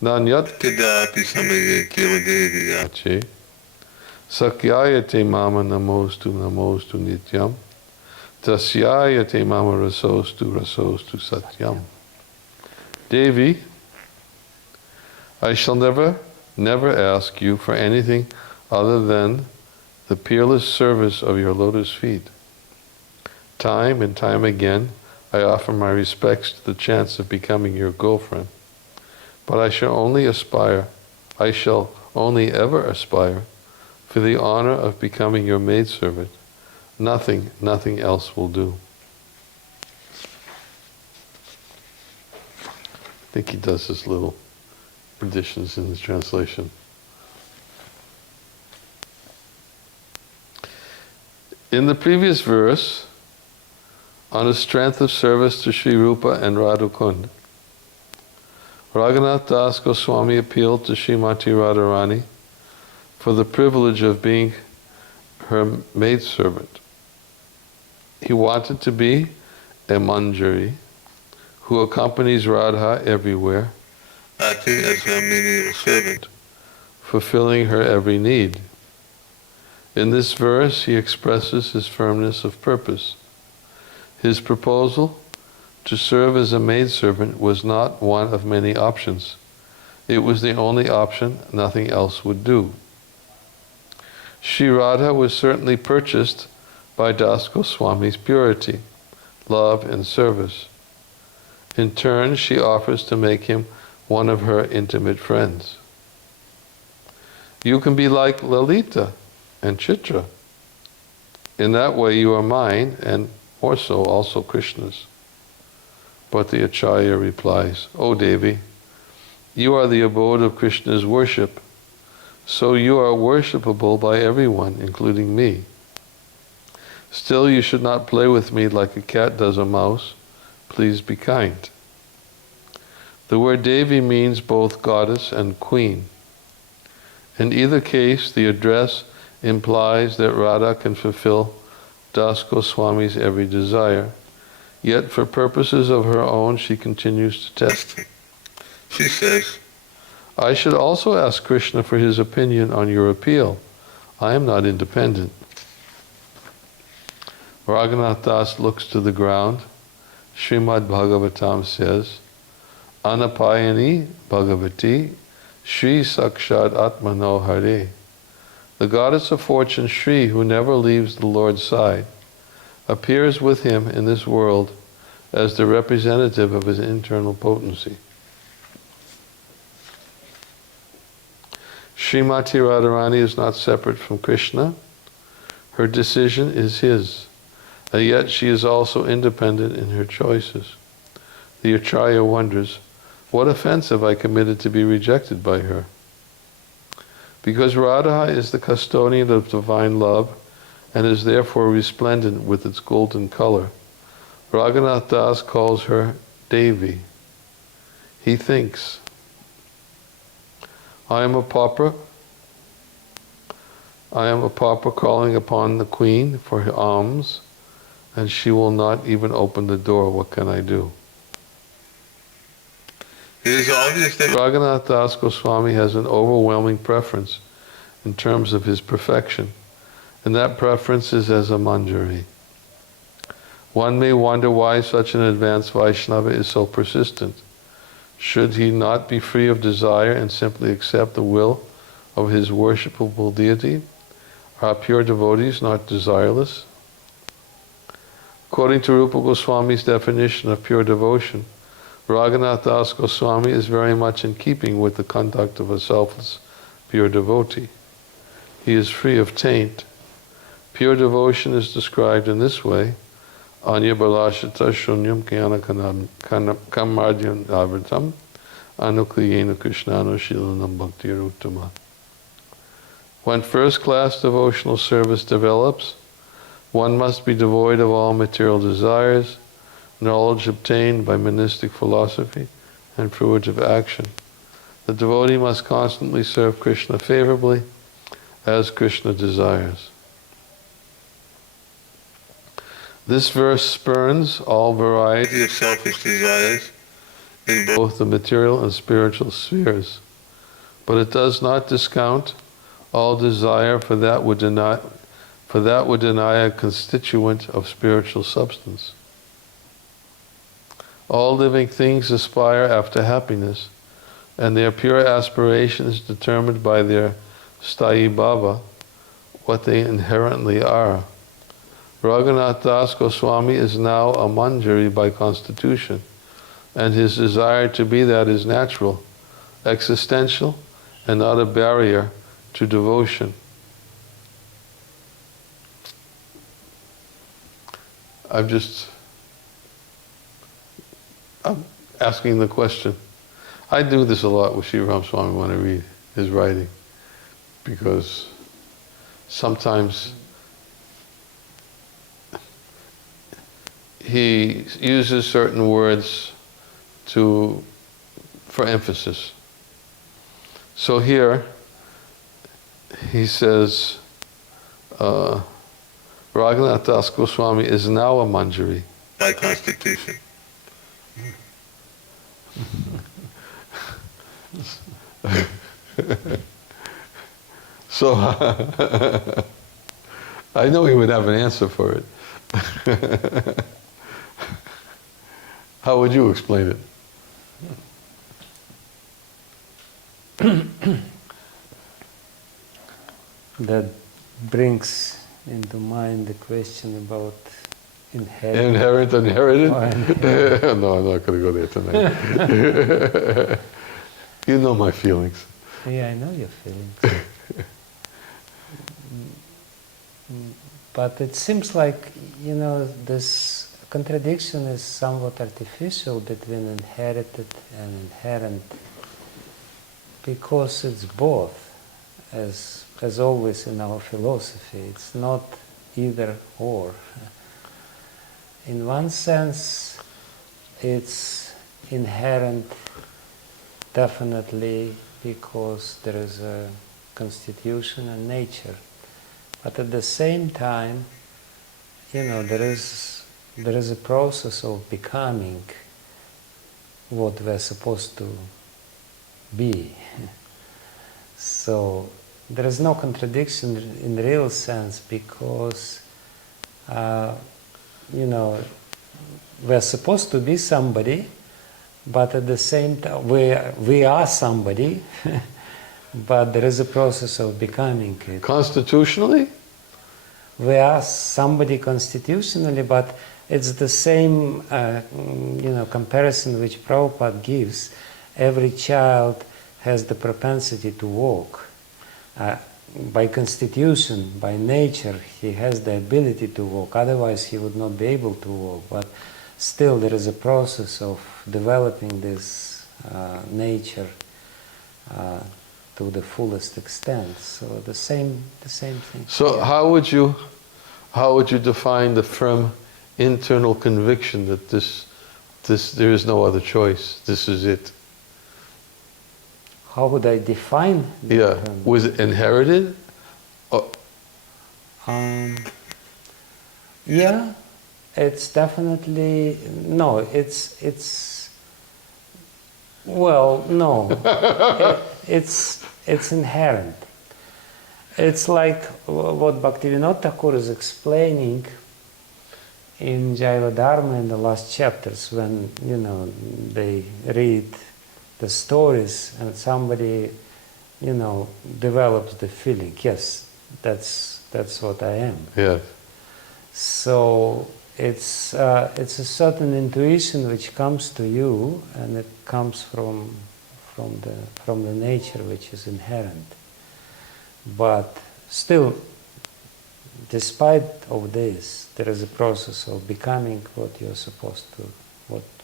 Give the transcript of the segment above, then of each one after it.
Nanyat Kedapi Samage Kevadevyachi Sakyayate Mama Namostu Namostu Nityam Tasyayate Mama Rasostu Rasostu Satyam. Devi, I shall never ask you for anything other than the peerless service of your lotus feet. Time and time again, I offer my respects to the chance of becoming your girlfriend, but I shall only ever aspire for the honor of becoming your maidservant. Nothing else will do. I think he does his little additions in the translation. In the previous verse, on the strength of service to Sri Rupa and Radhakund, Raghunath Das Goswami appealed to Srimati Radharani for the privilege of being her maidservant. He wanted to be a manjari who accompanies Radha everywhere, acting as her menial servant, fulfilling her every need. In this verse, he expresses his firmness of purpose. His proposal to serve as a maidservant was not one of many options. It was the only option, nothing else would do. Sri Radha was certainly purchased by Das Goswami's purity, love, and service. In turn, she offers to make him one of her intimate friends. You can be like Lalita and Chitra. In that way you are mine, and more so also Krishna's. But the Acharya replies, O Devi, you are the abode of Krishna's worship, so you are worshipable by everyone, including me. Still, you should not play with me like a cat does a mouse. Please be kind. The word Devi means both goddess and queen. In either case, the address implies that Radha can fulfill Das Goswami's every desire, yet for purposes of her own she continues to test him. She says, I should also ask Krishna for his opinion on your appeal. I am not independent. Raghunath Das looks to the ground. Srimad Bhagavatam says, Anapayani Bhagavati Shri Sakshad Atmano Hare. The goddess of fortune Shri, who never leaves the Lord's side, appears with him in this world as the representative of his internal potency. Srimati Radharani is not separate from Krishna. Her decision is his, and yet she is also independent in her choices. The Acharya wonders, what offense have I committed to be rejected by her? Because Radha is the custodian of divine love and is therefore resplendent with its golden color, Raghunath Das calls her Devi. He thinks, I am a pauper calling upon the queen for her alms, and she will not even open the door. What can I do? It is obvious that Raghunath Das Goswami has an overwhelming preference in terms of his perfection, and that preference is as a manjari. One may wonder why such an advanced Vaishnava is so persistent. Should he not be free of desire and simply accept the will of his worshipable deity? Are pure devotees not desireless? According to Rupa Goswami's definition of pure devotion, Raghunath Das Goswami is very much in keeping with the conduct of a selfless, pure devotee. He is free of taint. Pure devotion is described in this way, Anya balashita shunyam kyana kamadyan avartam anukliyena krishnano shilanam bhakti uttama. When first-class devotional service develops, one must be devoid of all material desires, knowledge obtained by monistic philosophy, and fruitive action. The devotee must constantly serve Krishna favorably, as Krishna desires. This verse spurns all variety of selfish desires in both the material and spiritual spheres. But it does not discount all desire, for that would deny a constituent of spiritual substance. All living things aspire after happiness, and their pure aspiration is determined by their sthayi bhava, what they inherently are. Raghunath Das Goswami is now a manjari by constitution, and his desire to be that is natural, existential, and not a barrier to devotion. I'm asking the question. I do this a lot with Sri Ramaswamy when I read his writing, because sometimes he uses certain words for emphasis. So here he says, Raghunath Das Goswami is now a manjari by constitution. So I know he would have an answer for it. How would you explain it? That brings into mind the question about inheritance. Inherited? No, I'm not going to go there tonight. You know my feelings. Yeah, I know your feelings. But it seems like, this contradiction is somewhat artificial between inherited and inherent, because it's both, as always in our philosophy. It's not either or. In one sense, it's inherent, definitely, because there is a constitution and nature. But at the same time, there is a process of becoming what we're supposed to be. So there is no contradiction in the real sense, because we're supposed to be somebody, but at the same time we are somebody, but there is a process of becoming it. Constitutionally? We are somebody constitutionally, but it's the same comparison which Prabhupada gives. Every child has the propensity to walk. By constitution, by nature, he has the ability to walk. Otherwise, he would not be able to walk. But still, there is a process of developing this nature to the fullest extent. So the same thing. So here. how would you define the firm internal conviction that this there is no other choice? This is it. How would I define? Was it inherited? Yeah, it's definitely no. It's well, no. It's inherent. It's like what Bhaktivinoda Thakur is explaining in Jaiva Dharma in the last chapters, when they read the stories and somebody develops the feeling, yes, that's what I am. Yes. So it's a certain intuition which comes to you, and it comes from the nature which is inherent. But still, despite of this, there is a process of becoming what you're supposed to,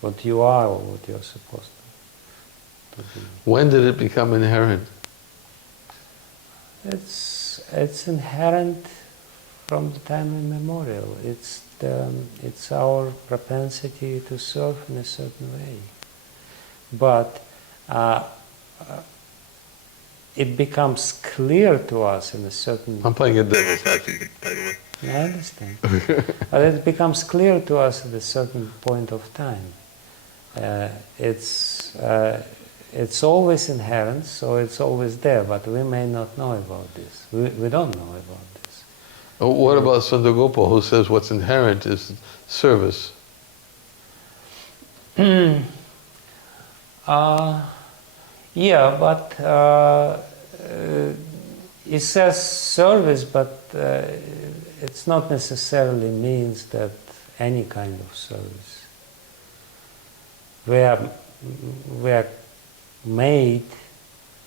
what you are, or what you're supposed to be. When did it become inherent? It's inherent from the time immemorial. It's our propensity to serve in a certain way. But it becomes clear to us in a certain... I'm playing a devil's advocate, by the way. I understand. But it becomes clear to us at a certain point of time. It's always inherent, so it's always there, but we may not know about this. We don't know about this. Oh, what about Sundar who says what's inherent is service? Yeah, but it says service, but it's not necessarily means that any kind of service. We are made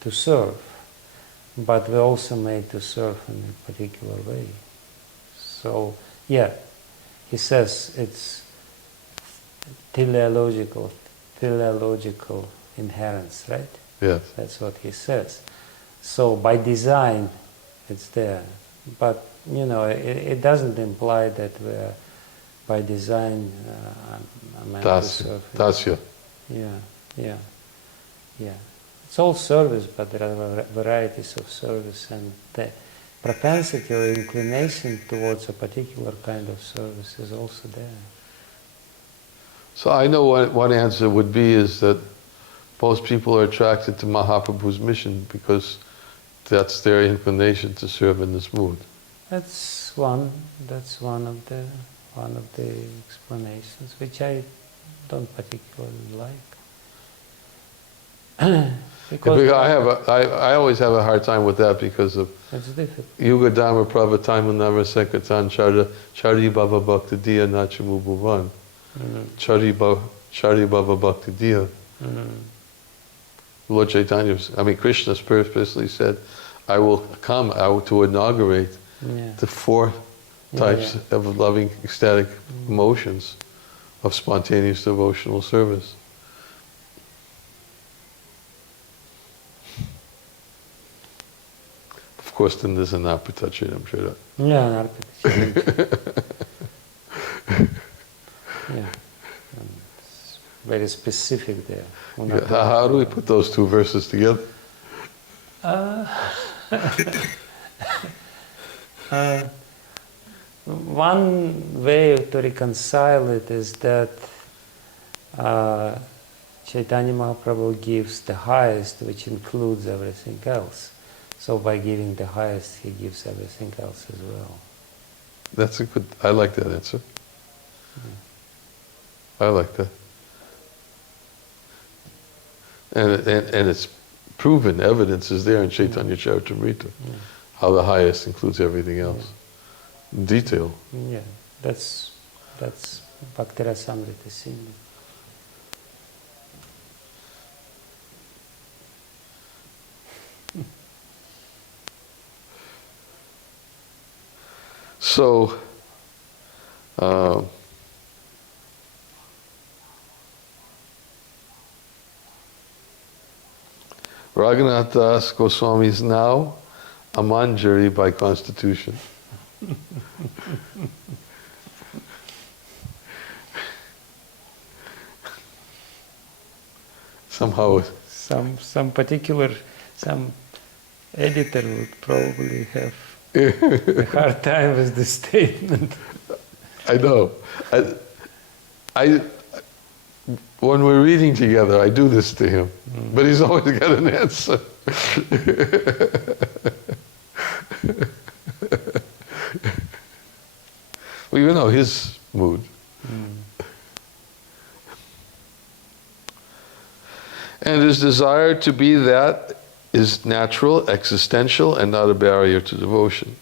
to serve, but we're also made to serve in a particular way. So, yeah, he says it's teleological inherence, right? Yes. That's what he says. So by design, it's there. But, it doesn't imply that we're by design meant to serve. Tasya. Yeah. It's all service, but there are varieties of service, and the propensity or inclination towards a particular kind of service is also there. So I know one answer would be is that most people are attracted to Mahaprabhu's mission because that's their inclination to serve in this mood. That's one of the explanations, which I don't particularly like. Because I always have a hard time with that because of it's difficult. Yuga Dhamma Prabhataimanava Sankatan Chari Bhava Bhakti Diya Nachamu Bhuvan. Chari Bhava Bhakti Diya. Lord Chaitanya, Krishna purposely said, I will come out to inaugurate the four types of loving ecstatic emotions of spontaneous devotional service. Of course, then there's an Arpitachinam Chara. Yeah, an Arpitachinam. Yeah. It's very specific there. Yeah, how do we put those two verses together? One way to reconcile it is that Chaitanya Mahaprabhu gives the highest, which includes everything else. So by giving the highest, he gives everything else as well. That's a good, I like that answer. I like that. And it's proven, evidence is there in Chaitanya Charitamrita, how the highest includes everything else. Detail. Yeah, that's Bhakti Rasamrita Sindhu. So, Raghunath Das Goswami is now a Manjari by constitution. Somehow, some editor would probably have a hard time with this statement. I know. When we're reading together, I do this to him, but he's always got an answer. Well, you know his mood. And his desire to be that is natural, existential, and not a barrier to devotion.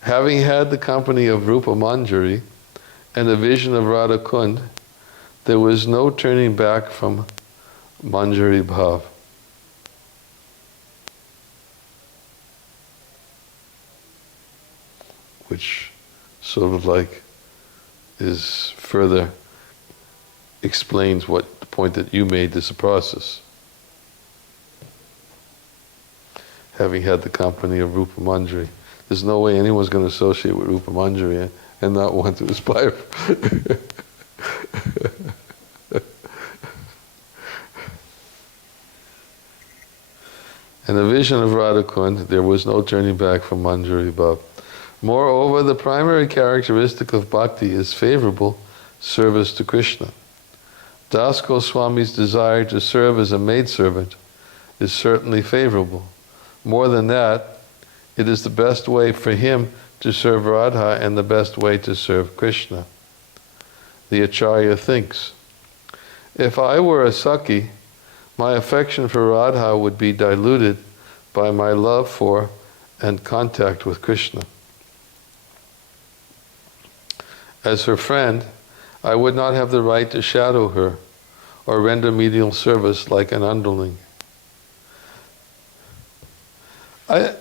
Having had the company of Rupa Manjari and the vision of Radha Kund, there was no turning back from Manjari Bhav. Which sort of like is further explains what the point that you made is a process. Having had the company of Rupa Manjari. There's no way anyone's going to associate with Rupa Manjari and not want to aspire. And the vision of Radha Kund, there was no turning back from Manjari Bhav. Moreover, the primary characteristic of bhakti is favorable service to Krishna. Das Goswami's desire to serve as a maidservant is certainly favorable. More than that, it is the best way for him to serve Radha and the best way to serve Krishna. The Acharya thinks, if I were a Saki, my affection for Radha would be diluted by my love for and contact with Krishna. As her friend, I would not have the right to shadow her or render menial service like an underling. I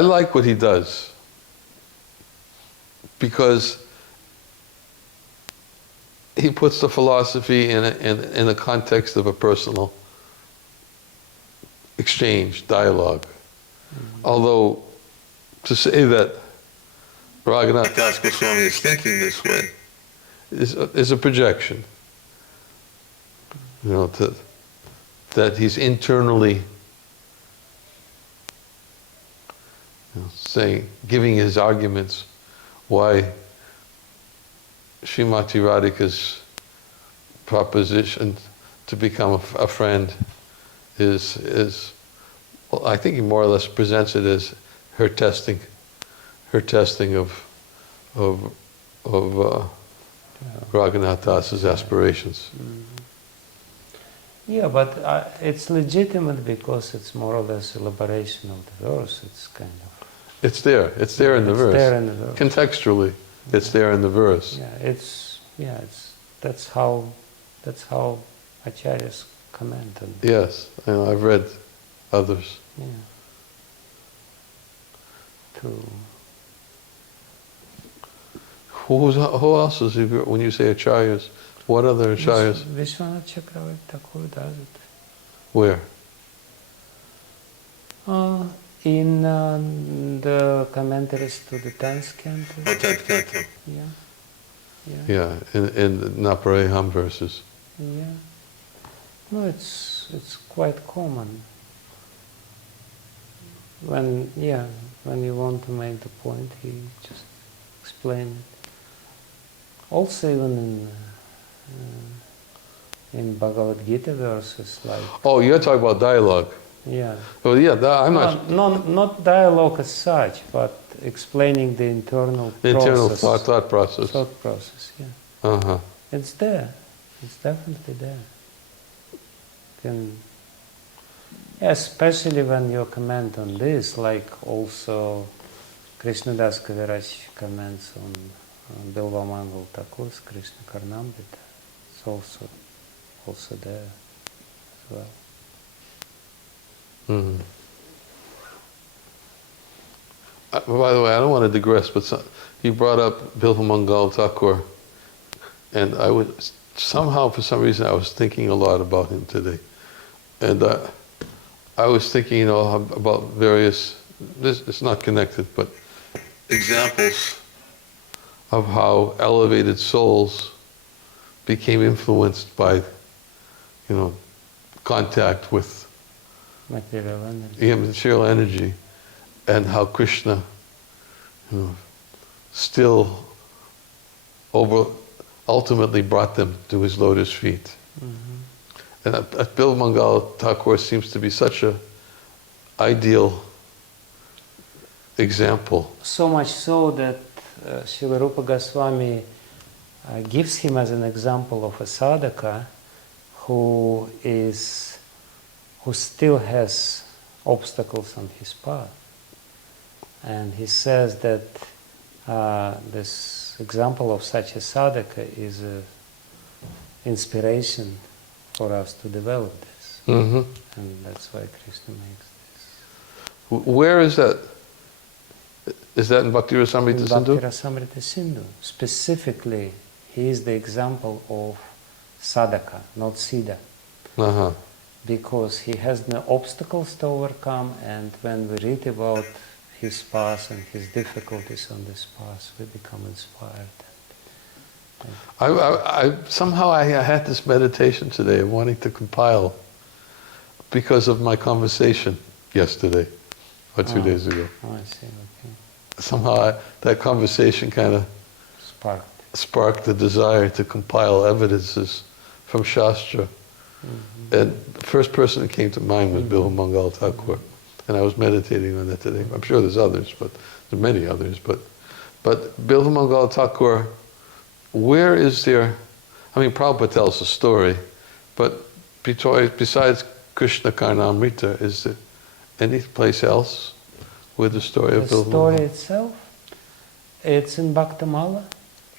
like what he does because he puts the philosophy in a context of a personal exchange, dialogue. Mm-hmm. Although to say that Raghunath Das Goswami is thinking this way is a projection. You know, that he's internally saying, giving his arguments why Srimati Radhika's proposition to become a friend is well, I think he more or less presents it as her testing of Raghunath Das's aspirations. Mm-hmm. Yeah, but it's legitimate because it's more or less elaboration of the verse. It's kind of. It's there in the verse. There in the verse. Contextually, it's there in the verse. That's how acharyas comment on. Yes, I've read others. Yeah. Who else is when you say acharyas? What other acharyas? Vishwanath Chakravarti Thakur does it. Where? In the commentaries to the 10th canto. Tenth canto. Yeah. In Napareham verses. Yeah. No, it's quite common. When you want to make the point, he just explain it. Also, even in Bhagavad Gita verses, like. Oh, you're talking about dialogue. Yeah. Well, yeah, I'm not. Not dialogue as such, but explaining the internal process. Thought process. Thought process, yeah. Uh-huh. It's there. It's definitely there. Especially when you comment on this, like also Krishnadas Kaviraj comments on Bilva Mangal Thakur's Krishna Karnamrita. It's also there as well. Mm-hmm. By the way, I don't want to digress, but you brought up Bilva Mangal Thakur, and somehow, for some reason, I was thinking a lot about him today. And I was thinking, about various, it's not connected, but examples of how elevated souls became influenced by, contact with material energy. Yeah, material energy, and how Krishna, still ultimately brought them to his lotus feet. Mm-hmm. And Bilva Mangal Thakur seems to be such an ideal example. So much so that Srila Rupa Goswami gives him as an example of a sadhaka who still has obstacles on his path. And he says that this example of such a sadhaka is an inspiration for us to develop this. Mm-hmm. And that's why Krishna makes this. Where is that? Is that in Bhakti Rasamrita Sindhu? In Bhakti Rasamrita Sindhu. Specifically, he is the example of sadhaka, not siddha. Uh-huh. Because he has no obstacles to overcome, and when we read about his path and his difficulties on this path, we become inspired. Somehow I had this meditation today of wanting to compile because of my conversation yesterday or 2 days ago. Oh, I see, okay. somehow that conversation kind of sparked the desire to compile evidences from Shastra. And the first person that came to mind was Bilva Mangal Thakur. And I was meditating on that today. I'm sure there's others, but there's many others. But Bilva Mangal Thakur, where is there, I mean, Prabhupada tells the story, but besides Krishna Karnamrita, is there any place else with the story of Bilva The Mangal? story itself, it's in Bhaktamala.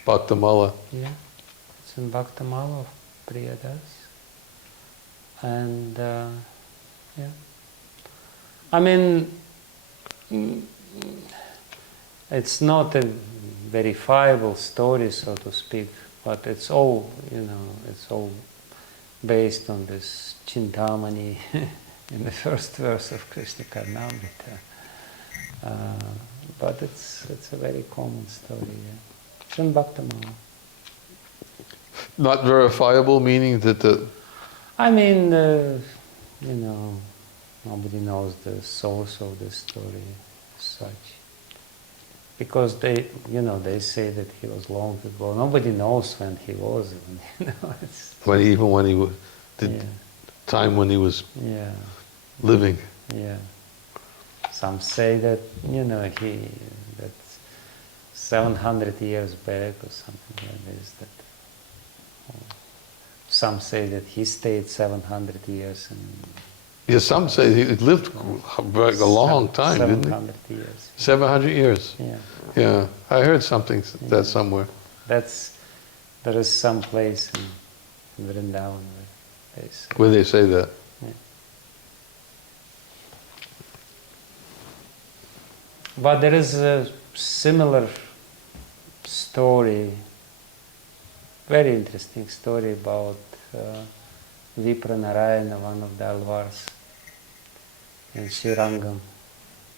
Bhaktamala. Yeah, it's in Bhaktamala of Priyadas. And yeah, I mean, it's not a verifiable story, so to speak, but it's all, it's all based on this Chintamani in the first verse of Krishna Karnamrita. But it's a very common story. Yeah. It's in Bhaktamala. Not verifiable, meaning that the... I mean, nobody knows the source of the story as such. Because they say that he was long ago. Nobody knows when he was. Even when he was, the time when he was living. Yeah. Some say that, that 700 years back or something like this. Some say that he stayed 700 years. Yeah, some say he lived a long time, didn't he? 700 years. 700 years. Yeah. Yeah, I heard something that somewhere. There is some place in Vrindavan where they say that. Yeah. But there is a similar story, very interesting story about Vipra Narayana, one of the Alvars in Srirangam.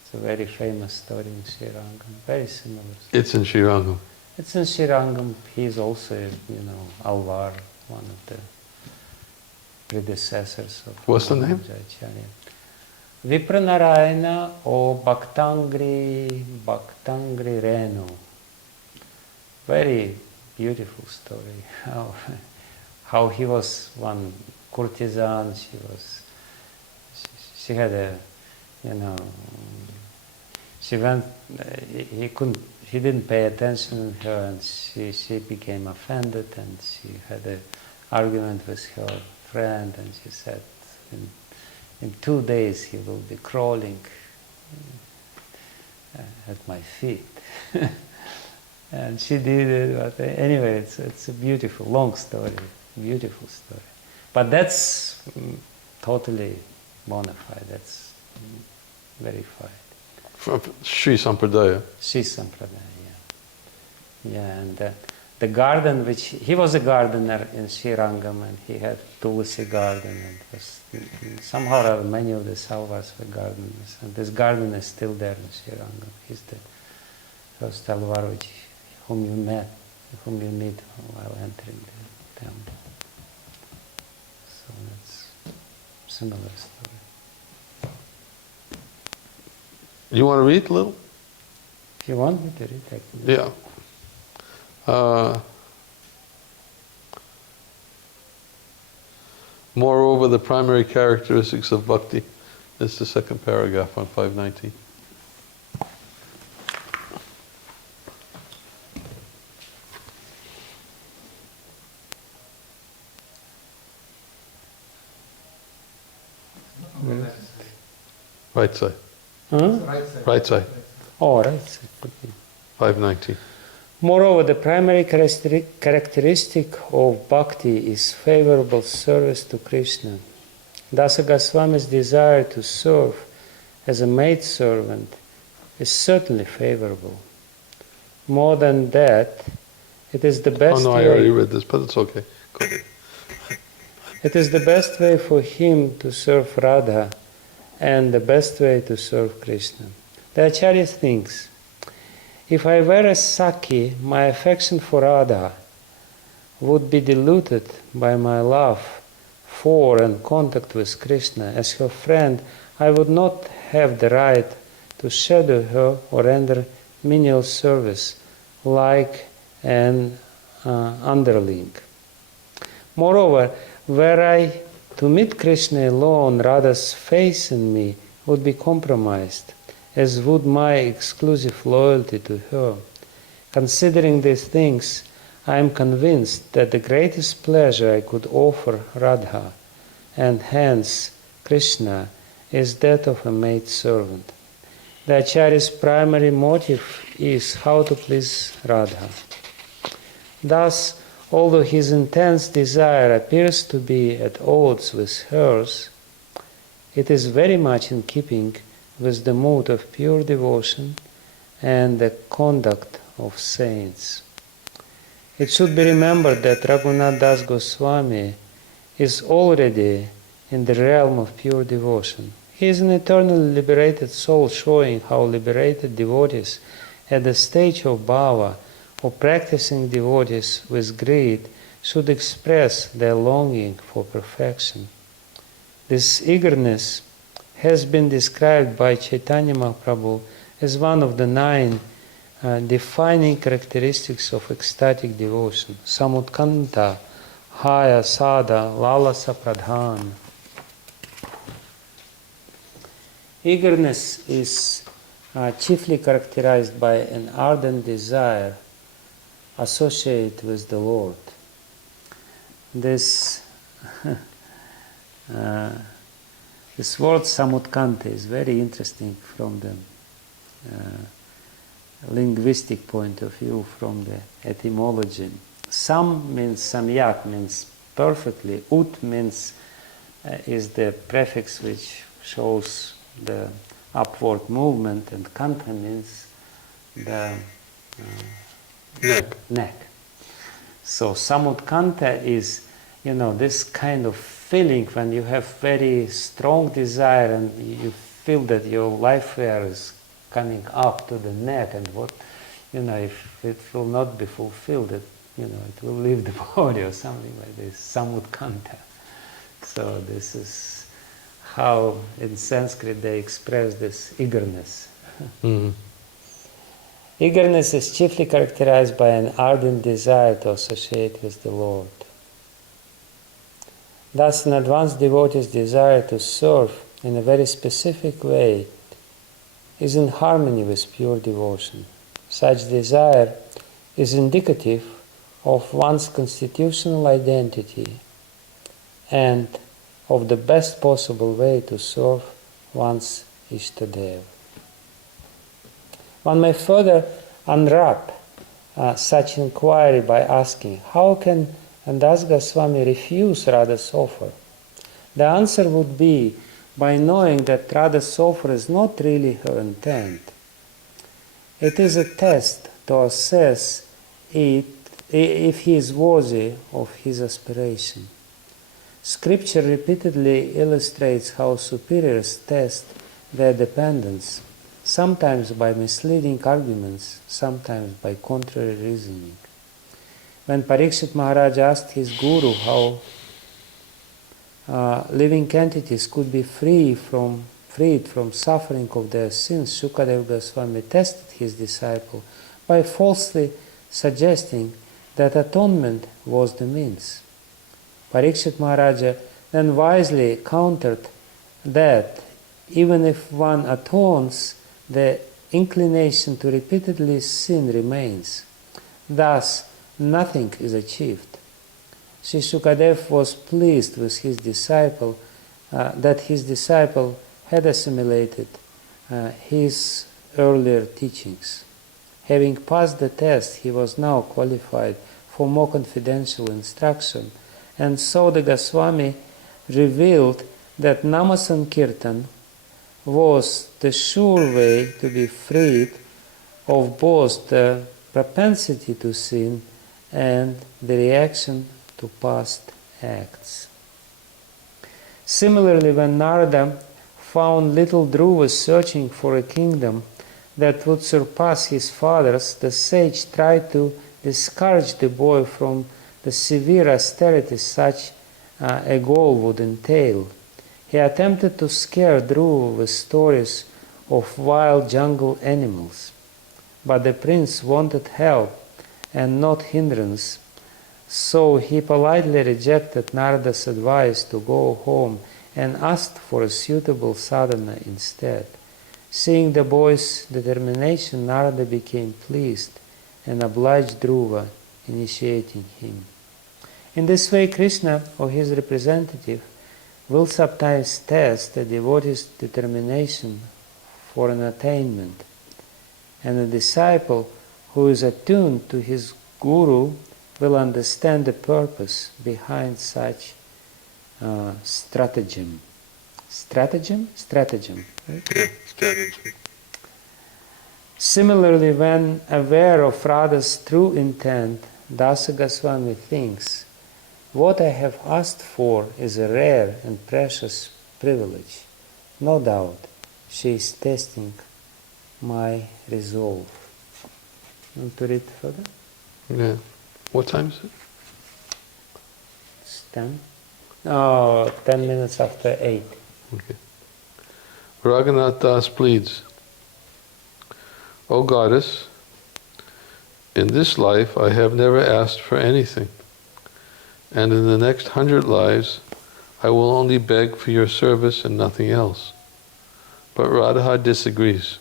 It's a very famous story in Srirangam, very similar story. It's in Srirangam. It's in Srirangam. He's also, Alvar, one of the predecessors of What's the name? Acharya. Vipra Narayana or Bhaktangri Renu. Very beautiful story. How he was one courtesan. She had a, she went. He didn't pay attention to her, and she became offended, and she had an argument with her friend, and she said, in 2 days he will be crawling at my feet. And she did it, but anyway, it's a beautiful, long story, beautiful story. But that's totally bona fide, that's verified. From Sri Sampradaya. Sri Sampradaya, yeah. Yeah, and the garden, which he was a gardener in Srirangam, and he had Tulsi garden, and somehow or other many of the Salvas were gardeners, and this garden is still there in Srirangam. He's the first Alvar whom you meet while entering the temple. So that's a similar story. You want to read a little? If you want me to read, I can. Yeah. Moreover, the primary characteristics of bhakti. This is the second paragraph on 519. Right side. Huh? Right side. Oh, right. 519. Moreover, the primary characteristic of bhakti is favorable service to Krishna. Dasa Goswami's desire to serve as a maidservant is certainly favorable. More than that, it is the best I already read this, but it's okay. Go ahead. It is the best way for him to serve Radha and the best way to serve Krishna. The Acharya thinks, if I were a Saki, my affection for Radha would be diluted by my love for and contact with Krishna. As her friend, I would not have the right to shadow her or render menial service like an underling. Moreover, were I to meet Krishna alone, Radha's faith in me would be compromised, as would my exclusive loyalty to her. Considering these things, I am convinced that the greatest pleasure I could offer Radha, and hence Krishna, is that of a maidservant. The Acharya's primary motive is how to please Radha. Thus, although his intense desire appears to be at odds with hers, it is very much in keeping with the mood of pure devotion and the conduct of saints. It should be remembered that Raghunath Das Goswami is already in the realm of pure devotion. He is an eternally liberated soul, showing how liberated devotees at the stage of bhava, or practicing devotees with greed, should express their longing for perfection. This eagerness has been described by Chaitanya Mahaprabhu as one of the 9 defining characteristics of ecstatic devotion: samutkanta, haya, sada, lalasa, pradhan. Eagerness is chiefly characterized by an ardent desire associated with the Lord. This this word samutkanta is very interesting from the linguistic point of view, from the etymology. Sam means samyak, means perfectly. Ut means is the prefix which shows the upward movement, and kanta means the neck. So samutkanta is, this kind of feeling when you have very strong desire and you feel that your life air is coming up to the neck, and if it will not be fulfilled, it will leave the body or something like this. Samutkanta. So this is how in Sanskrit they express this eagerness. Mm-hmm. Eagerness is chiefly characterized by an ardent desire to associate with the Lord. Thus, an advanced devotee's desire to serve in a very specific way is in harmony with pure devotion. Such desire is indicative of one's constitutional identity and of the best possible way to serve one's Ishtadev. One may further unwrap such inquiry by asking, how can Das Goswami refuse Radha's offer? The answer would be by knowing that Radha's offer is not really her intent. It is a test to assess if he is worthy of his aspiration. Scripture repeatedly illustrates how superiors test their dependence, sometimes by misleading arguments, sometimes by contrary reasoning. When Parikshit Maharaj asked his guru how living entities could be freed from suffering of their sins, Shukadev Goswami tested his disciple by falsely suggesting that atonement was the means. Parikshit Maharaja then wisely countered that even if one atones, the inclination to repeatedly sin remains. Thus, nothing is achieved. Sri Shukadev was pleased with his disciple, that his disciple had assimilated his earlier teachings. Having passed the test, he was now qualified for more confidential instruction, and so the Goswami revealed that Namasankirtan was the sure way to be freed of both the propensity to sin and the reaction to past acts. Similarly, when Narada found little Dhruva searching for a kingdom that would surpass his father's, the sage tried to discourage the boy from the severe austerity such a goal would entail. He attempted to scare Dhruva with stories of wild jungle animals. but the prince wanted help and not hindrance, so he politely rejected Narada's advice to go home and asked for a suitable sadhana instead. Seeing the boy's determination, Narada became pleased and obliged Dhruva, initiating him. In this way, Krishna, or his representative, will sometimes test a devotee's determination for an attainment, and a disciple who is attuned to his guru will understand the purpose behind such stratagem. Stratagem? Stratagem. Right? Yeah, stratagem. Similarly, when aware of Radha's true intent, Dasa Goswami thinks, what I have asked for is a rare and precious privilege. No doubt, she is testing my resolve. Want to read further? Yeah. What time is it? It's 10. Oh, 10 minutes after 8. Okay. Raghunath Das pleads, O Goddess, in this life I have never asked for anything, and in the next 100 lives I will only beg for your service and nothing else. But Radha disagrees.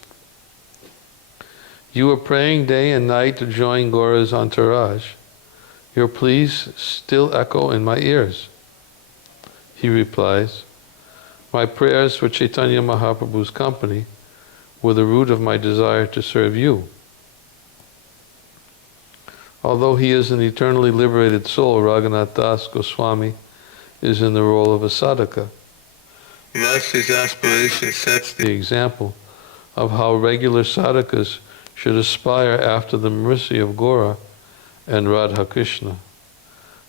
You are praying day and night to join Gaura's entourage. Your pleas still echo in my ears. He replies, my prayers for Chaitanya Mahaprabhu's company were the root of my desire to serve you. Although he is an eternally liberated soul, Raghunath Das Goswami is in the role of a sadhaka. Thus his aspiration sets the example of how regular sadhakas should aspire after the mercy of Gaura and Radha Krishna.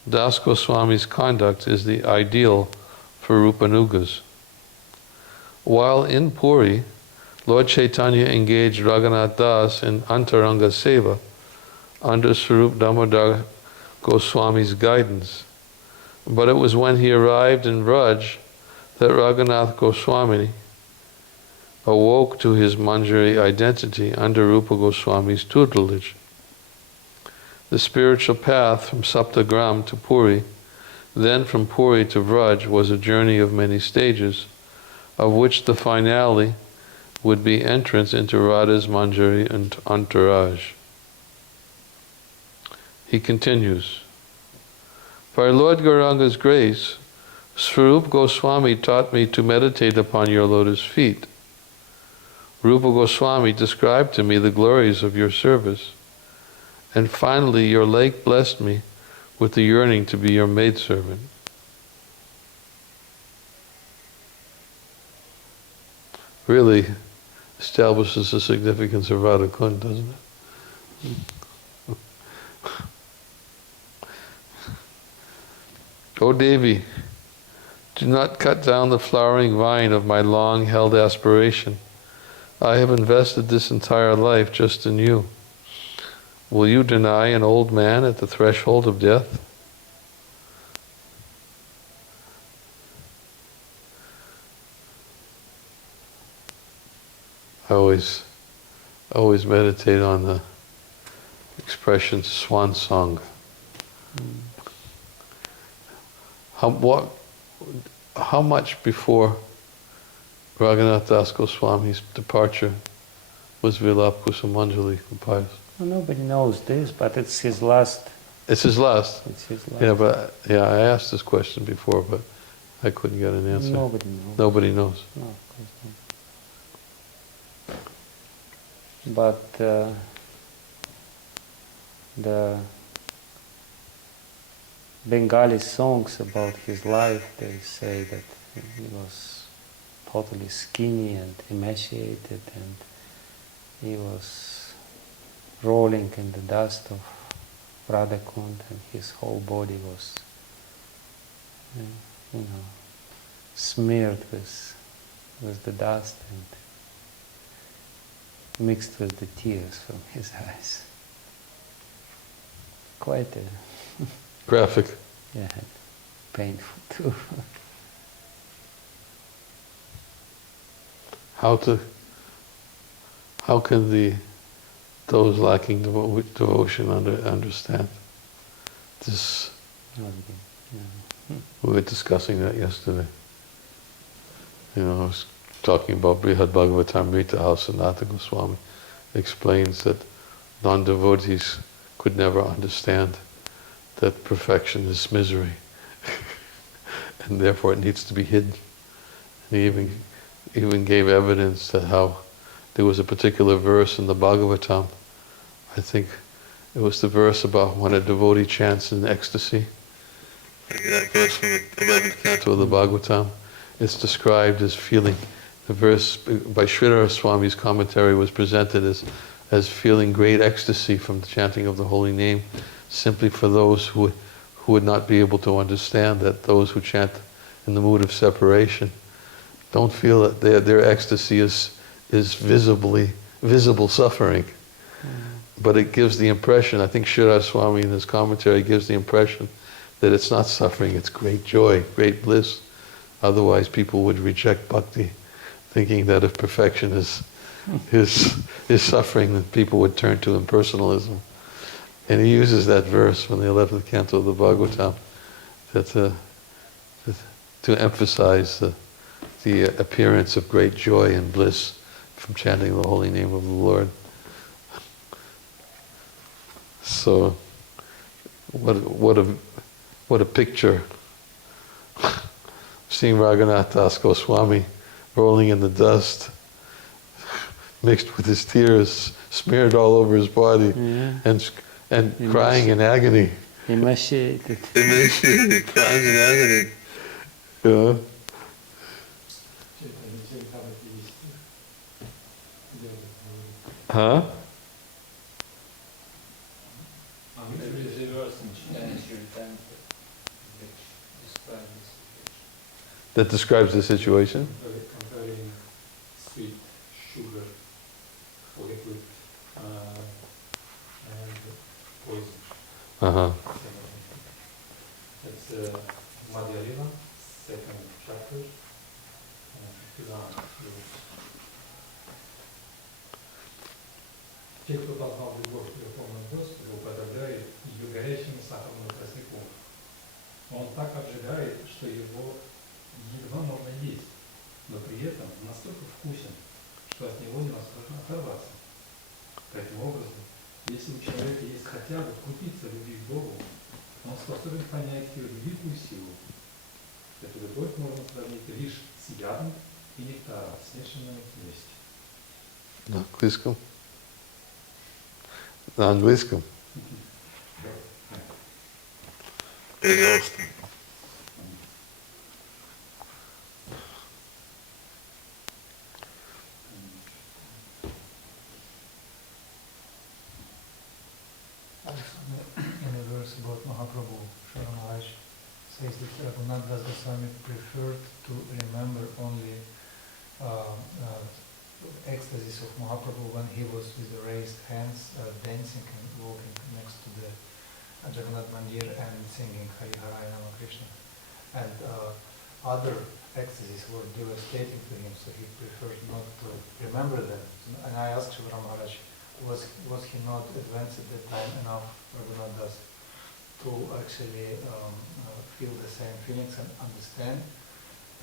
Das Goswami's conduct is the ideal for Rupanugas. While in Puri, Lord Chaitanya engaged Raghunath Das in Antaranga Seva under Swarup Damodar Goswami's guidance. But it was when he arrived in Vraj that Raghunath Goswami awoke to his Manjari identity under Rupa Goswami's tutelage. The spiritual path from Saptagram to Puri, then from Puri to Vraj, was a journey of many stages, of which the finale would be entrance into Radha's Manjari and entourage. He continues, by Lord Gauranga's grace, Swarup Goswami taught me to meditate upon your lotus feet. Rupa Goswami described to me the glories of your service, and finally your lake blessed me with the yearning to be your maidservant. Really establishes the significance of Radha Kund, doesn't it? O Devi, do not cut down the flowering vine of my long-held aspiration. I have invested this entire life just in you. Will you deny an old man at the threshold of death? I always meditate on the expression swan song. How much before Raghunath Das Goswami's departure was Vilapa Kusumanjali compiled? Well, nobody knows this, but it's his last. It's his last. It's his last. Yeah, but I asked this question before, but I couldn't get an answer. Nobody knows. Nobody knows. No, of course not. But the Bengali songs about his life, they say that he was totally skinny and emaciated, and he was rolling in the dust of Radha Kund, and his whole body was, smeared with the dust and mixed with the tears from his eyes. Quite a graphic. Yeah, painful too. How How can the those lacking devotion understand. This, we were discussing that yesterday. I was talking about Brihad Bhagavatamrita, how Sanatana Goswami explains that non-devotees could never understand that perfection is misery. And therefore it needs to be hidden. And he even gave evidence that how there was a particular verse in the Bhagavatam, I think it was the verse about when a devotee chants in ecstasy. That verse from the 11th canto of the Bhagavatam, it's described as feeling, the verse by Sridhara Swami's commentary was presented as feeling great ecstasy from the chanting of the holy name, simply for those who would not be able to understand that those who chant in the mood of separation don't feel that their ecstasy is visible suffering. But it gives the impression, I think Sridhar Swami in his commentary gives the impression that it's not suffering, it's great joy, great bliss. Otherwise people would reject bhakti, thinking that if perfection is suffering, then people would turn to impersonalism. And he uses that verse from the 11th canto of the Bhagavatam to emphasize the appearance of great joy and bliss from chanting the holy name of the Lord. So, what a picture! Seeing Raghunath Das Goswami rolling in the dust, mixed with his tears, smeared all over his body, and crying in agony. Emaciated. Emaciated, crying in agony. Yeah. Huh? That describes the situation? Comparing sweet sugar, liquid, and poison. Uh-huh. It's Madhya Lila, second chapter, Те, кто познал любовь к Верховному Господу, употребляет ее горячим сахарным тростником. Он так обжигает, что его едва можно есть, но при этом настолько вкусен, что от него невозможно оторваться. Таким образом, если у человека есть хотя бы крупица любви к Богу, он способен понять ее великую силу. Эту любовь можно сравнить лишь с ядом и нектаром, смешанными вместе. На английском? На английском? Пожалуйста. In a verse about Mahaprabhu, Shara Maharaj says that Raghunath Das Goswami preferred to remember only ecstasies of Mahaprabhu when he was with the raised hands dancing and walking next to the Jagannath Mandir and singing Hari Haraya Nama Krishna. And other ecstasies were devastating to him, so he preferred not to remember them. And I asked Shivara Maharaj, was he not advanced at that time enough, Raghunath Das, to actually feel the same feelings and understand?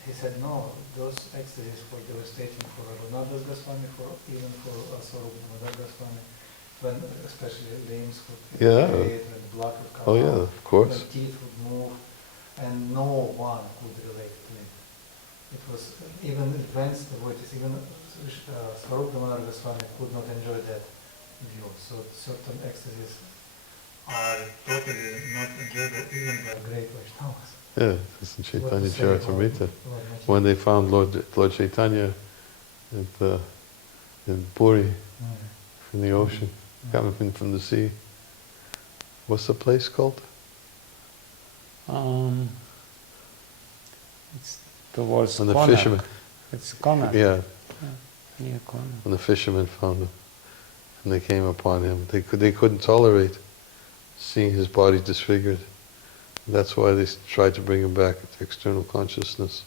He said, no, those ecstasies were devastating for Raghunath Das Goswami, even for Swarup Damodar Goswami, when especially limbs would fade, when blood would come out, of course. when teeth would move, and no one could relate to it. It was even advanced devotees, even Swarup Damodar Goswami could not enjoy that view. So certain ecstasies are totally not enjoyable even by great Vaishnavas. Yeah, it's in Chaitanya Charitamrita. When they found Lord Chaitanya in Puri, in the ocean, coming from the sea. What's the place called? It's towards When the Konark. fishermen. It's Konark. Yeah. Near Konark. When the fishermen found him, and they came upon him, they couldn't tolerate seeing his body disfigured. That's why they tried to bring him back to external consciousness.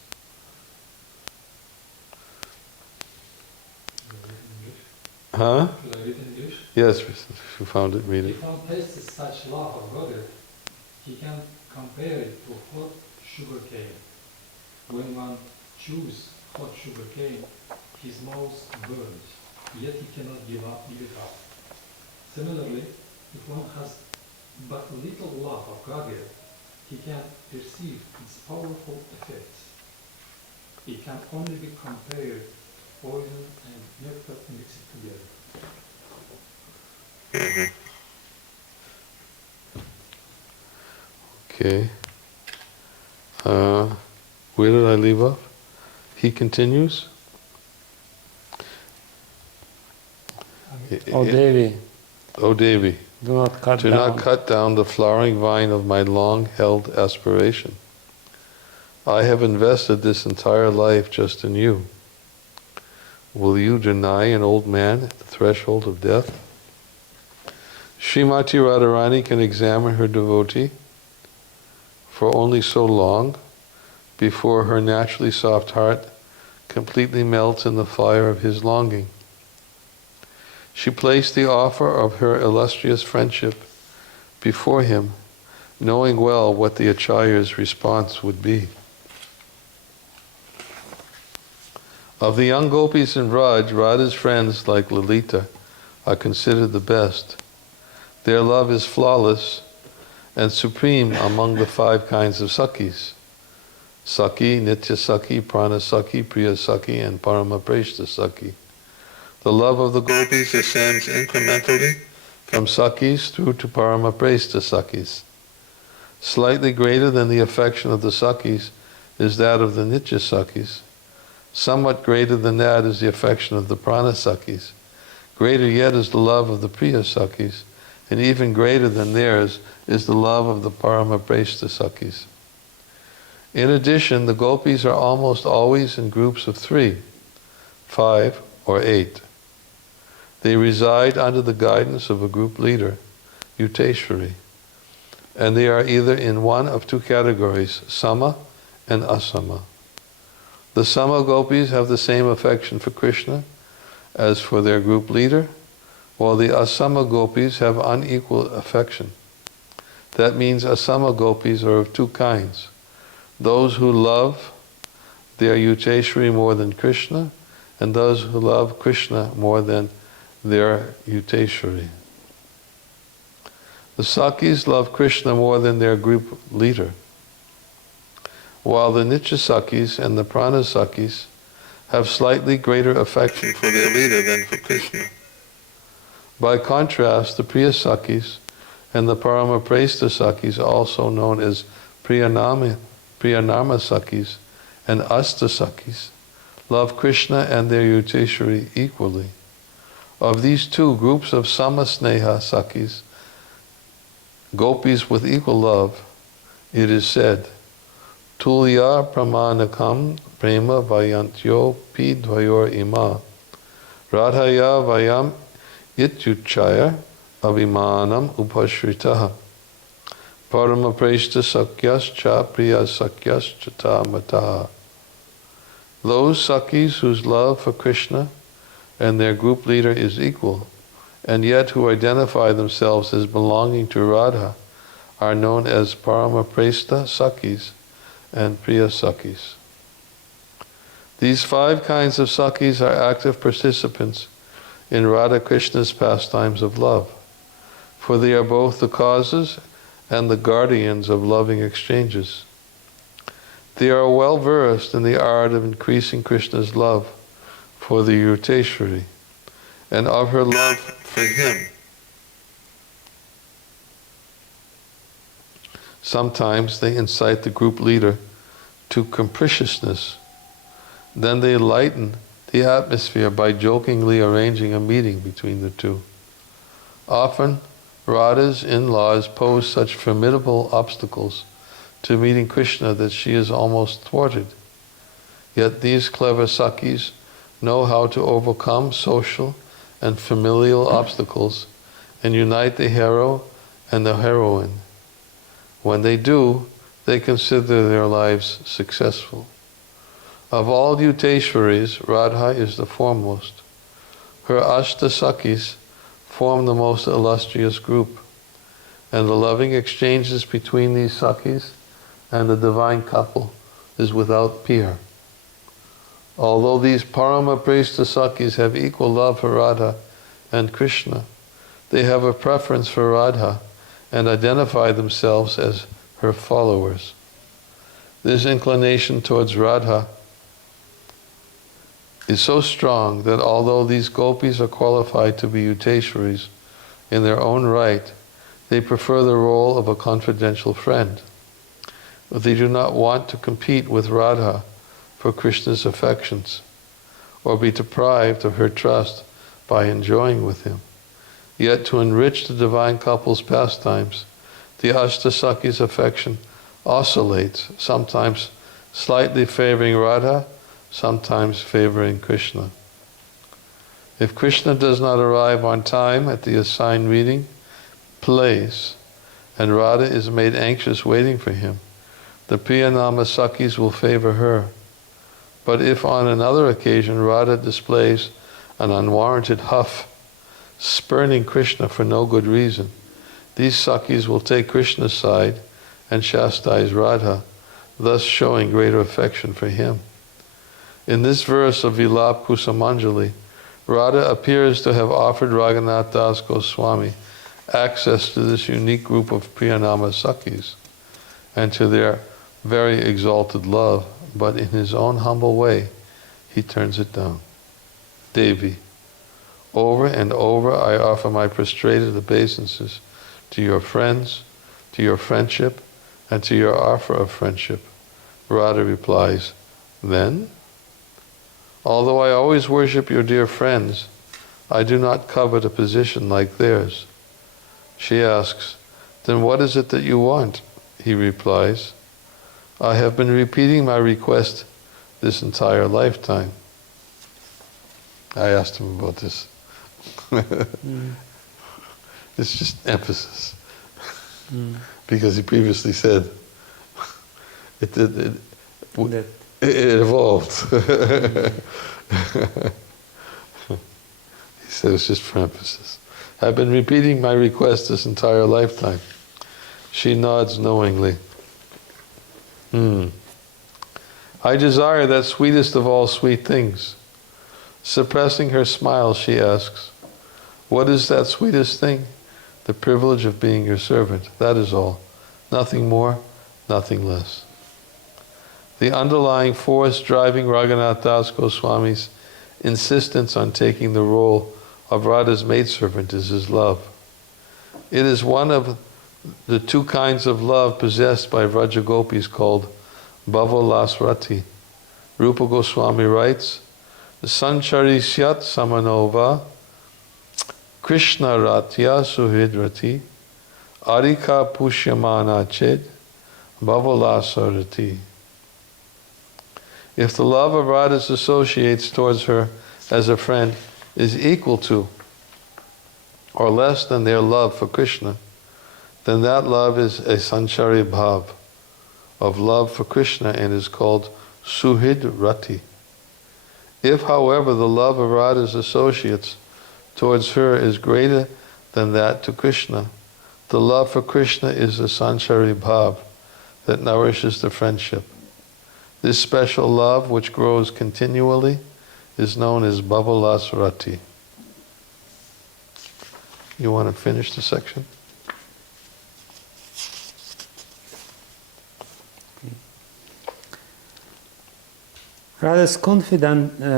Huh? Should I read in English? Yes, if you found it, read it. If one tastes such love of Godhead, he can compare it to hot sugar cane. When one chews hot sugar cane, his mouth burns, yet he cannot give it up. Similarly, if one has but little love of Godhead, he can perceive its powerful effects. It can only be compared to poison and nectar mixed together. Okay. Where did I leave off? He continues. O Devi, O Devi, do not cut do down. not cut down the flowering vine of my long-held aspiration. I have invested this entire life just in you. Will you deny an old man at the threshold of death? Srimati Radharani can examine her devotee for only so long before her naturally soft heart completely melts in the fire of his longing. She placed the offer of her illustrious friendship before him, knowing well what the Acharya's response would be. Of the young gopis in Vraj, Radha's friends like Lalita are considered the best. Their love is flawless and supreme among the 5 kinds of Sakhis: Sakhi, Nitya Sakhi, Prana Sakhi, Priya Sakhi, and Paramaprishta Sakhi. The love of the gopis ascends incrementally from Sakhis through to Paramaprishta Sakhis. Slightly greater than the affection of the Sakhis is that of the Nitya Sakhis. Somewhat greater than that is the affection of the Prana Sakhis. Greater yet is the love of the Priya Sakhis, and even greater than theirs is the love of the Paramaprishta Sakhis. In addition, the gopis are almost always in groups of 3, 5, or 8. They reside under the guidance of a group leader, Yuteshwari, and they are either in one of 2 categories, Sama and Asama. The Sama gopis have the same affection for Krishna as for their group leader, while the Asama gopis have unequal affection. That means Asama gopis are of 2 kinds: those who love their Yuteshwari more than Krishna, and those who love Krishna more than their Yuteshwari. The Sakhis love Krishna more than their group leader, while the Nitya Sakhis and the Prana Sakhis have slightly greater affection for their leader than for Krishna. By contrast, the Priya Sakhis and the Paramaprishta Sakhis, also known as Priyanama Sakhis and Asta Sakhis, love Krishna and their Yuteshwari equally. Of these 2 groups of Samasneha Sakhis, gopis with equal love, it is said, Tulya pramanakam prema vayantyo pidvayor ima radhaya vayam ityuchaya abhimanam upashritaha paramaprishta sakyas cha priya sakyas chata mataha. Those Sakhis whose love for Krishna and their group leader is equal, and yet who identify themselves as belonging to Radha, are known as Paramaprishta Sakhis and Priya Sakhis. These 5 kinds of Sakhis are active participants in Radha Krishna's pastimes of love, for they are both the causes and the guardians of loving exchanges. They are well versed in the art of increasing Krishna's love for the Yuteshwari and of her love for him. Sometimes they incite the group leader to capriciousness. Then they lighten the atmosphere by jokingly arranging a meeting between the 2. Often, Radha's in-laws pose such formidable obstacles to meeting Krishna that she is almost thwarted. Yet these clever Sakhis know how to overcome social and familial obstacles and unite the hero and the heroine. When they do, they consider their lives successful. Of all Yuteshwaris, Radha is the foremost. Her Ashta Sakhis form the most illustrious group, and the loving exchanges between these Sakhis and the divine couple is without peer. Although these Paramaprishta Sakhis have equal love for Radha and Krishna, they have a preference for Radha and identify themselves as her followers. This inclination towards Radha is so strong that although these gopis are qualified to be Yuteshwaris in their own right, they prefer the role of a confidential friend. But they do not want to compete with Radha for Krishna's affections, or be deprived of her trust by enjoying with him. Yet to enrich the divine couple's pastimes, the Ashtasakhi's affection oscillates, sometimes slightly favoring Radha, sometimes favoring Krishna. If Krishna does not arrive on time at the assigned meeting place, and Radha is made anxious waiting for him, the Priyanama Sakhis will favor her. But if on another occasion Radha displays an unwarranted huff, spurning Krishna for no good reason, these Sakhis will take Krishna's side and chastise Radha, thus showing greater affection for him. In this verse of Vilapa Kusumanjali, Radha appears to have offered Raghunath Das Goswami access to this unique group of Priyanama Sakhis and to their very exalted love, but in his own humble way, he turns it down. Devi, over and over I offer my prostrated obeisances to your friends, to your friendship, and to your offer of friendship. Radha replies, then? Although I always worship your dear friends, I do not covet a position like theirs. She asks, then what is it that you want? He replies, I have been repeating my request this entire lifetime. I asked him about this. It's just emphasis. Because he previously said it evolved. He said it's just for emphasis. I've been repeating my request this entire lifetime. She nods knowingly. I desire that sweetest of all sweet things. Suppressing her smile, she asks, what is that sweetest thing? The privilege of being your servant. That is all. Nothing more, nothing less. The underlying force driving Raghunath Das Goswami's insistence on taking the role of Radha's maidservant is his love. It is one of the two kinds of love possessed by Vraja Gopis called Bhavalasrati. Rupa Goswami writes, Sancharisyat samanova Krishna ratya suhidrati Arika pushyamana ched Bhavalasarati. If the love of Radha's associates towards her as a friend is equal to or less than their love for Krishna, then that love is a sanchari bhav of love for Krishna and is called suhid rati. If, however, the love of Radha's associates towards her is greater than that to Krishna, the love for Krishna is a sanchari bhav that nourishes the friendship. This special love, which grows continually, is known as Bhavalasrati. You want to finish the section? Radha's confidence,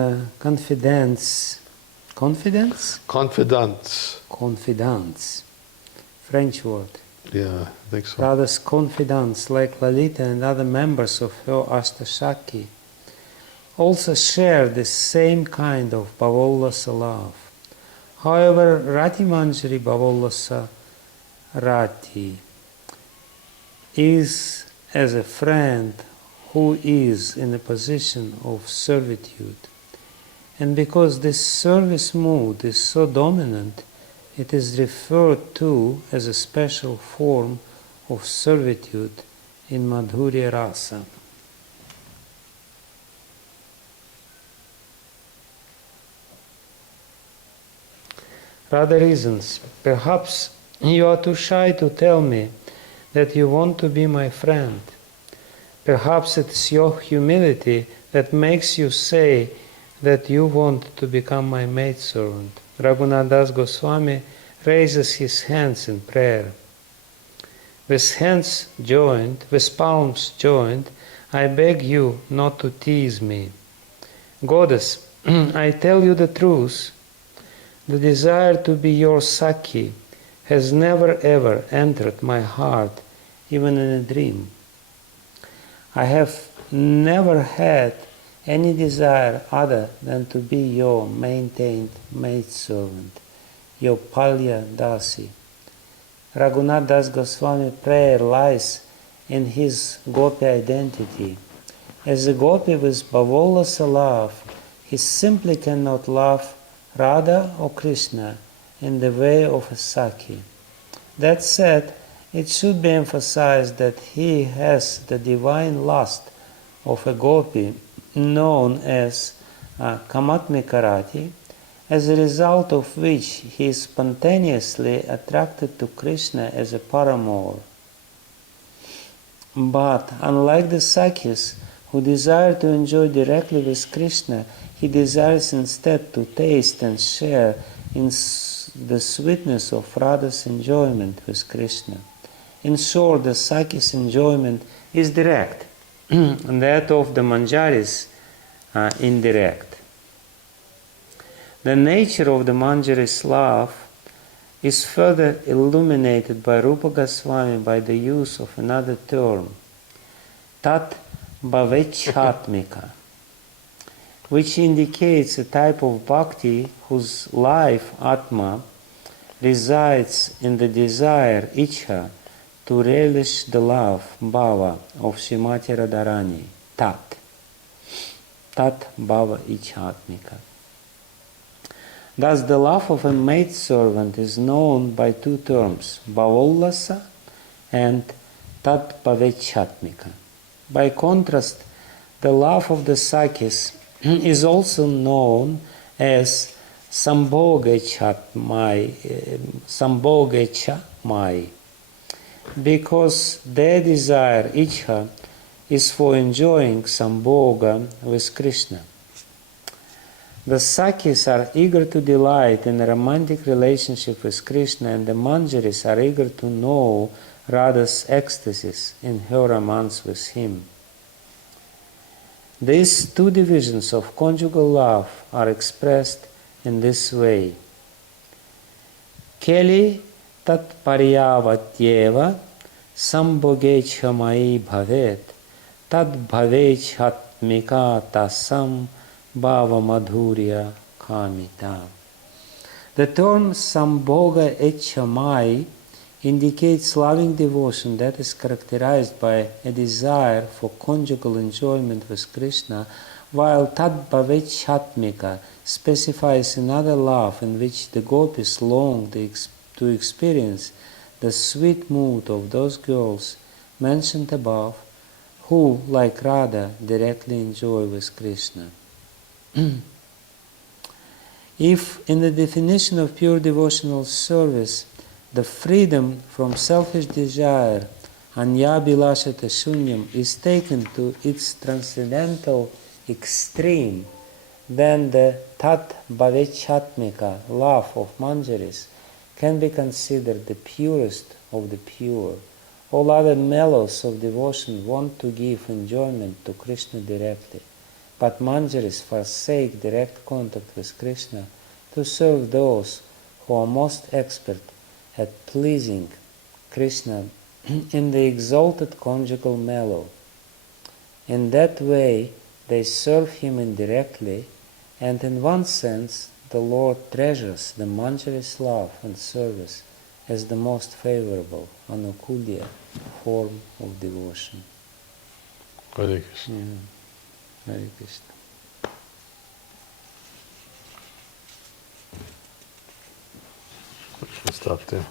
French word. Yeah, I think so. Radha's confidants, like Lalita and other members of her Astasakhi, also share the same kind of Bhavollasa love. However, Rati Manjari Bhavollasa Rati is as a friend who is in a position of servitude. And because this service mood is so dominant, it is referred to as a special form of servitude in Madhurya Rasa. Radha reasons, perhaps you are too shy to tell me that you want to be my friend. Perhaps it's your humility that makes you say that you want to become my maidservant. Raghunath Das Goswami raises his hands in prayer. With hands joined, with palms joined, I beg you not to tease me. Goddess, I tell you the truth. The desire to be your Sakhi has never ever entered my heart, even in a dream. I have never had any desire other than to be your maintained maidservant, your Palya Dasi. Raghunath Das Goswami prayer lies in his Gopi identity. As a Gopi with Bhavolasa love, he simply cannot love Radha or Krishna in the way of a Sakhi. That said, it should be emphasized that he has the divine lust of a Gopi known as Kamatmikarati, as a result of which he is spontaneously attracted to Krishna as a paramour. But unlike the Sakhis who desire to enjoy directly with Krishna, he desires instead to taste and share in the sweetness of Radha's enjoyment with Krishna. In short, the Sakhi's enjoyment is direct, and that of the Manjaris indirect. The nature of the Manjari's love is further illuminated by Rupa Goswami by the use of another term, tat bhavechatmika, which indicates a type of bhakti whose life, atma, resides in the desire, ichha, to relish the love, bhava, of Srimati Radharani, tat bhava ichatmika. Thus, the love of a maidservant is known by two terms, bhavollasa and tat bhavechatmika. By contrast, the love of the Sakhis is also known as sambhogecha-mai, because their desire, ichha, is for enjoying sambhoga with Krishna. The Sakhis are eager to delight in a romantic relationship with Krishna, and the Manjaris are eager to know Radha's ecstasies in her romance with him. These two divisions of conjugal love are expressed in this way. Keli tat paryavatyeva sambhogecha mai bhavet tad bhavechatmika tasam bhava madhurya kamita. The term sambhoga echamai indicates loving devotion that is characterized by a desire for conjugal enjoyment with Krishna, while tad bhavechatmika specifies another love in which the gopis long to experience the sweet mood of those girls mentioned above, who, like Radha, directly enjoy with Krishna. If, in the definition of pure devotional service, the freedom from selfish desire, anyabhilashata shunyam, is taken to its transcendental extreme, then the tat bhavechatmika love of Manjaris can be considered the purest of the pure. All other mellows of devotion want to give enjoyment to Krishna directly, but Manjaris forsake direct contact with Krishna to serve those who are most expert at pleasing Krishna in the exalted conjugal mellow. In that way, they serve him indirectly, and in one sense, the Lord treasures the Manjari's love and service as the most favorable, anukulya, form of devotion. Hare Krishna. Yeah. Hare Krishna. We'll stop there.